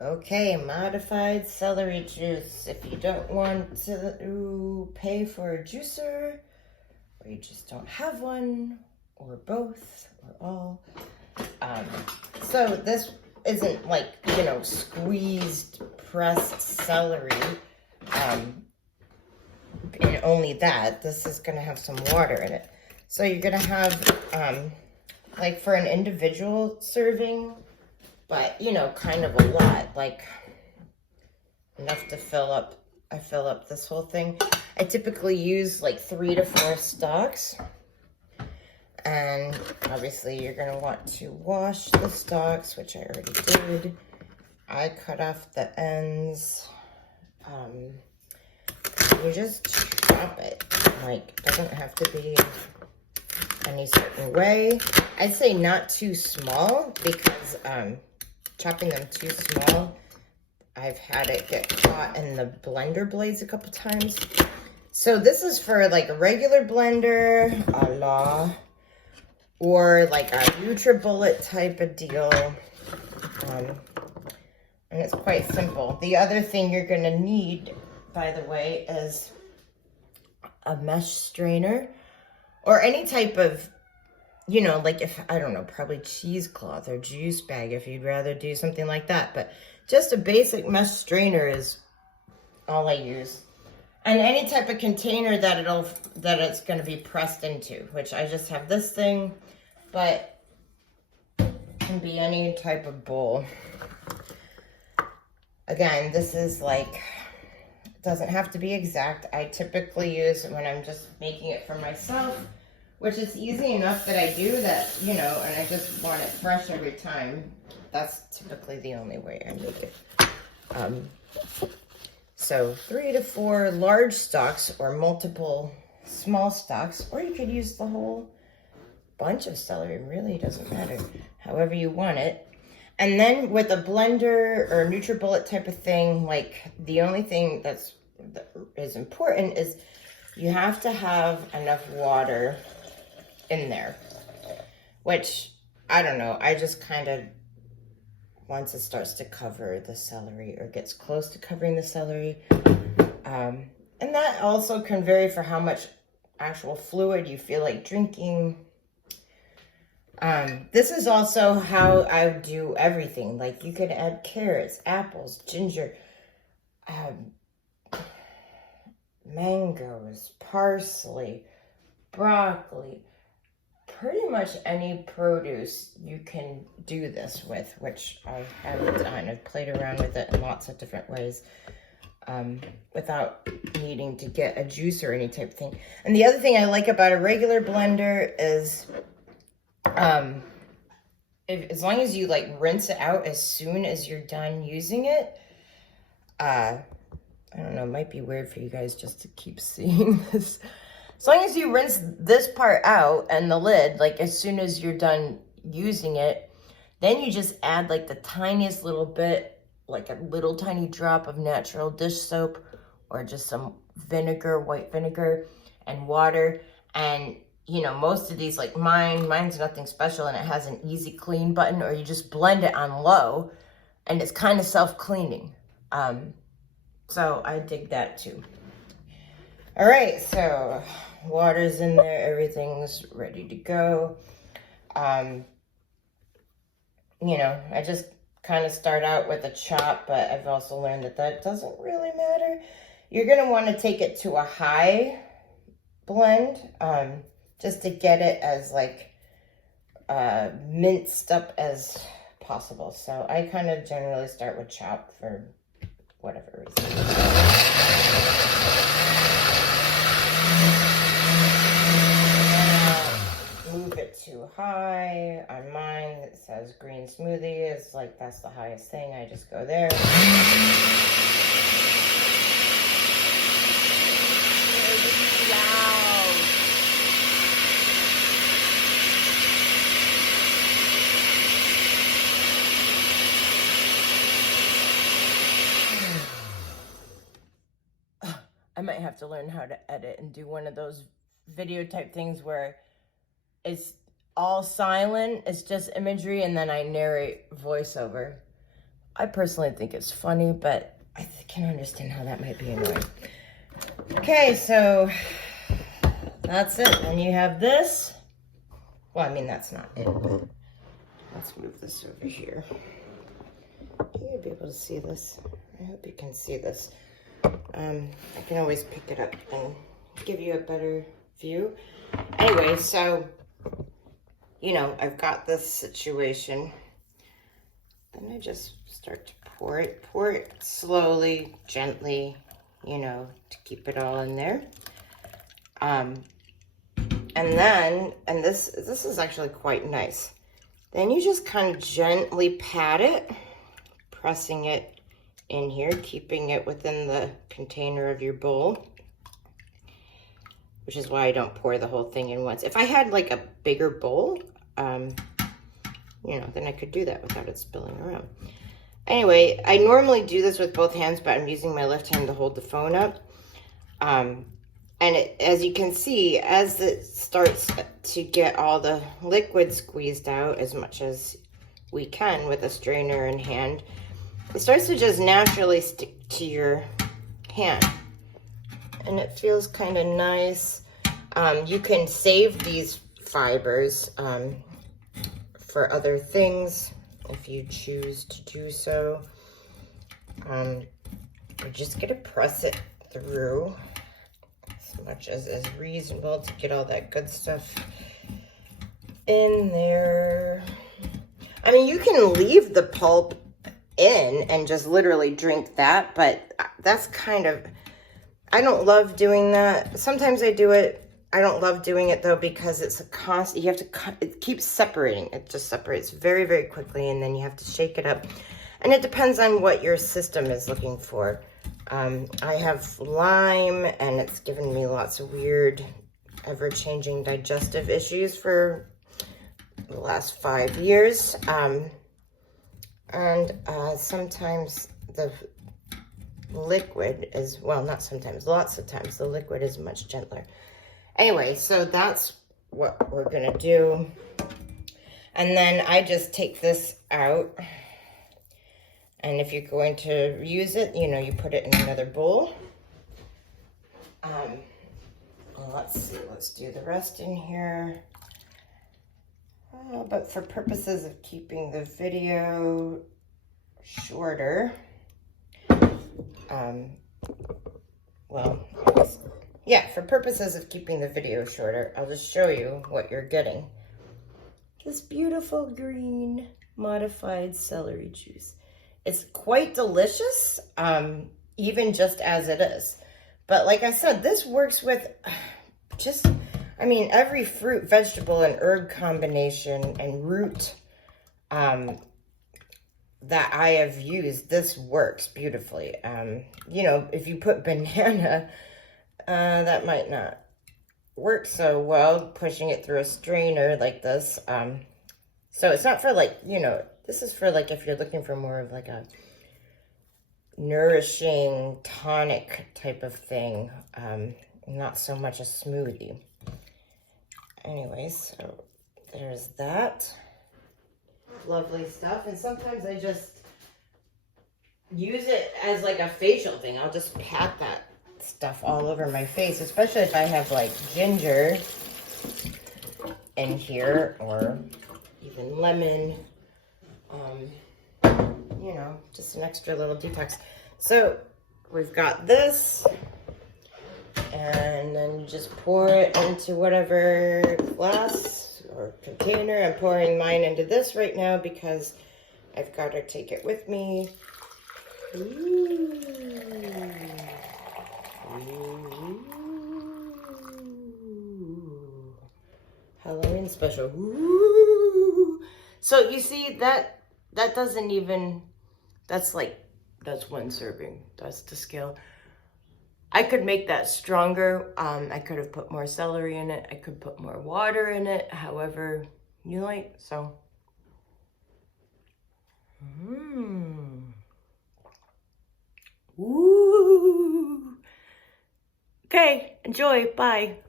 Okay, modified celery juice. If you don't want to pay for a juicer, or you just don't have one, or both, or all. So this isn't like, squeezed, pressed celery. And only that, this is gonna have some water in it. So you're gonna have, like for an individual serving, but kind of a lot, like enough to fill up. I fill up this whole thing. I typically use like 3 to 4 stalks. And obviously you're gonna want to wash the stalks, which I already did. I cut off the ends. You just chop it. Like, it doesn't have to be any certain way. I'd say not too small because chopping them too small, I've had it get caught in the blender blades a couple times. So this is for like a regular blender, a la, or like a NutriBullet type of deal. And it's quite simple. The other thing you're gonna need, by the way, is a mesh strainer or any type of, like if, I don't know, probably cheesecloth or juice bag if you'd rather do something like that. But just a basic mesh strainer is all I use. And any type of container that it's going to be pressed into, which I just have this thing, but can be any type of bowl. Again, this is like, it doesn't have to be exact. I typically use when I'm just making it for myself, which is easy enough that I do that, and I just want it fresh every time. That's typically the only way I make it. So 3 to 4 large stalks or multiple small stalks, or you could use the whole bunch of celery. It really doesn't matter, however you want it. And then with a blender or NutriBullet type of thing, like the only thing that is important is you have to have enough water in there, which I don't know. I just kind of, once it starts to cover the celery or gets close to covering the celery, and that also can vary for how much actual fluid you feel like drinking. This is also how I do everything. Like you could add carrots, apples, ginger, mangoes, parsley, broccoli, pretty much any produce you can do this with, which I have done. I've played around with it in lots of different ways, without needing to get a juice or any type of thing. And the other thing I like about a regular blender is as long as you like rinse it out as soon as you're done using it. I don't know, it might be weird for you guys just to keep seeing this. As long as you rinse this part out and the lid, like as soon as you're done using it, then you just add like the tiniest little bit, like a little tiny drop of natural dish soap or just some vinegar, white vinegar and water. And most of these, like mine's nothing special and it has an easy clean button, or you just blend it on low and it's kind of self-cleaning. So I dig that too. All right, so water's in there, everything's ready to go. I just kind of start out with a chop, but I've also learned that doesn't really matter. You're gonna want to take it to a high blend, just to get it as like minced up as possible. So I kind of generally start with chop for whatever reason. Move it too high. On mine it says green smoothie is like, that's the highest thing. I just go there. I might have to learn how to edit and do one of those video type things where it's all silent, it's just imagery, and then I narrate voiceover. I personally think it's funny, but I can understand how that might be annoying. Okay, so that's it. And you have this. Well, I mean, that's not it, but let's move this over here. You'll be able to see this. I hope you can see this. I can always pick it up and give you a better view. Anyway, so, you know, I've got this situation. Then I just start to pour it slowly, gently, you know, to keep it all in there. And then, and this is actually quite nice. Then you just kind of gently pat it, pressing it in here, keeping it within the container of your bowl, which is why I don't pour the whole thing in once. If I had like a bigger bowl, you know, then I could do that without it spilling around. Anyway, I normally do this with both hands, but I'm using my left hand to hold the phone up. And as you can see, as it starts to get all the liquid squeezed out as much as we can with a strainer in hand, it starts to just naturally stick to your hand. And it feels kind of nice. You can save these fibers for other things if you choose to do so. You're just gonna press it through as much as is reasonable to get all that good stuff in there. I mean, you can leave the pulp in and just literally drink that, but that's kind of, I don't love doing that. Sometimes I do it. I don't love doing it though, because it's a constant, you have to, it keeps separating. It just separates very, very quickly, and then you have to shake it up. And it depends on what your system is looking for. I have Lyme, and it's given me lots of weird, ever-changing digestive issues for the last 5 years. Sometimes the liquid is, well, not sometimes, lots of times, the liquid is much gentler. Anyway, so that's what we're gonna do. And then I just take this out. And if you're going to use it, you know, you put it in another bowl. Well, let's see, let's do the rest in here. But for purposes of keeping the video shorter, for purposes of keeping the video shorter, I'll just show you what you're getting. This beautiful green modified celery juice. It's quite delicious, even just as it is. But like I said, this works with just, I mean, every fruit, vegetable, and herb combination and root that I have used. This works beautifully. You know, if you put banana, that might not work so well, pushing it through a strainer like this. So it's not for, like, you know, this is for, like, if you're looking for more of like a nourishing tonic type of thing, not so much a smoothie. Anyways, so there's that. Lovely stuff. And sometimes I just use it as like a facial thing. I'll just pat that stuff all over my face, especially if I have like ginger in here, or even lemon. You know, just an extra little detox. So we've got this, and then you just pour it into whatever glass or container. I'm pouring mine into this right now because I've got to take it with me. Ooh. Ooh. Halloween special. Ooh. So you see that doesn't even, that's one serving. That's the scale. I could make that stronger. I could have put more celery in it. I could put more water in it, however you like. So, Ooh. Okay, enjoy. Bye.